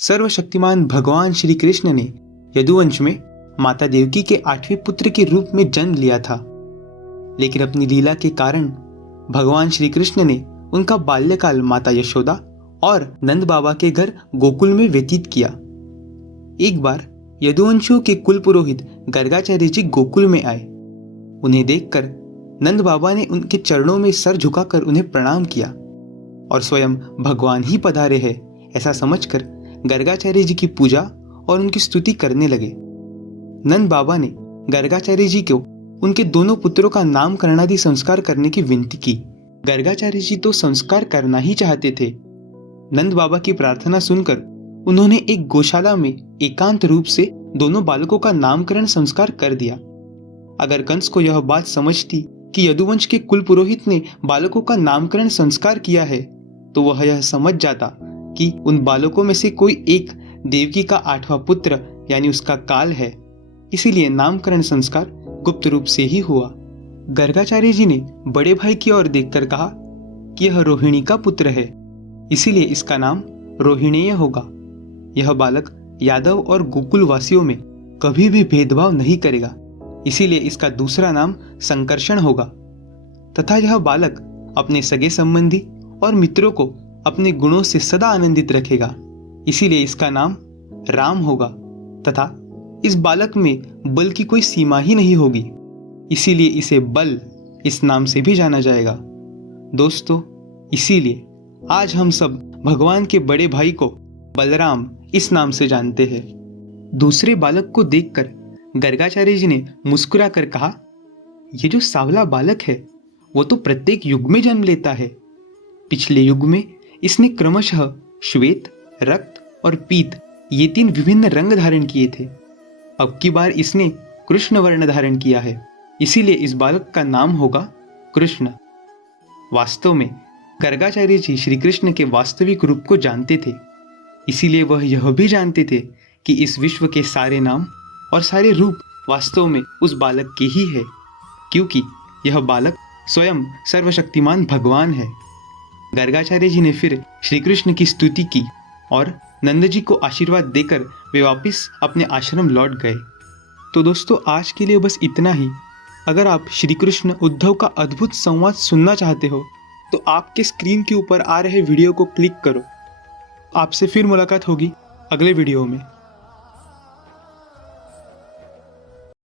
सर्वशक्तिमान भगवान श्री कृष्ण ने यदुवंश में माता देवकी के 8वें पुत्र के रूप में जन्म लिया था, लेकिन अपनी लीला के कारण भगवान श्री कृष्ण ने उनका बाल्यकाल माता यशोदा और नंद बाबा के घर गोकुल में व्यतीत किया। एक बार यदुवंशियों के कुल पुरोहित गर्गाचार्य जी गोकुल में आए। उन्हें देखकर नंद बाबा ने उनके चरणों में सर झुकाकर उन्हें प्रणाम किया और स्वयं भगवान ही पधारे हैं ऐसा समझकर गर्गाचार्य जी की पूजा और उनकी स्तुति करने लगे। नंद बाबा ने गर्गाचार्य जी को उनके दोनों पुत्रों का नामकरण आदि संस्कार करने की विनती की। गर्गाचार्य जी तो संस्कार करना ही चाहते थे। नंद बाबा की प्रार्थना सुनकर उन्होंने एक गौशाला में एकांत रूप से दोनों बालकों का नामकरण संस्कार कर दिया। अगर कंस को यह बात समझती कि यदुवंश के कुल पुरोहित ने बालकों का नामकरण संस्कार किया है, तो वह यह समझ जाता कि उन बालकों में से कोई एक देवकी का 8वां पुत्र यानी उसका काल है। इसीलिए नामकरण संस्कार गुप्त रूप से ही हुआ। गर्गाचार्य जी ने बड़े भाई की ओर देखकर कहा कि यह रोहिणी का पुत्र है, इसीलिए इसका नाम रोहिणेय होगा। यह बालक यादव और गोकुल वासियों में कभी भी भेदभाव नहीं करेगा, इसीलिए इसका दूसरा नाम संकर्षण होगा। तथा यह बालक अपने सगे संबंधी और मित्रों को अपने गुणों से सदा आनंदित रखेगा, इसीलिए इसका नाम राम होगा। तथा इस बालक में बल की कोई सीमा ही नहीं होगी, इसीलिए इसे बल इस नाम से भी जाना जाएगा। दोस्तों, इसीलिए आज हम सब भगवान के बड़े भाई को बलराम इस नाम से जानते हैं। दूसरे बालक को देखकर गर्गाचार्य जी ने मुस्कुरा कर कहा, ये जो सांवला बालक है वो तो प्रत्येक युग में जन्म लेता है। पिछले युग में इसने क्रमशः श्वेत, रक्त और पीत ये 3 विभिन्न रंग धारण किए थे। अब की बार इसने कृष्ण वर्ण धारण किया है, इसीलिए इस बालक का नाम होगा कृष्ण। वास्तव में गर्गाचार्य जी श्री कृष्ण के वास्तविक रूप को जानते थे, इसीलिए वह यह भी जानते थे कि इस विश्व के सारे नाम और सारे रूप वास्तव में उस बालक के ही है, क्योंकि यह बालक स्वयं सर्वशक्तिमान भगवान है। गर्गाचार्य जी ने फिर श्री कृष्ण की स्तुति की और नंद जी को आशीर्वाद देकर वे वापस अपने आश्रम लौट गए। तो दोस्तों, आज के लिए बस इतना ही। अगर आप श्री कृष्ण उद्धव का अद्भुत संवाद सुनना चाहते हो तो आपके स्क्रीन के ऊपर आ रहे वीडियो को क्लिक करो। आपसे फिर मुलाकात होगी अगले वीडियो में।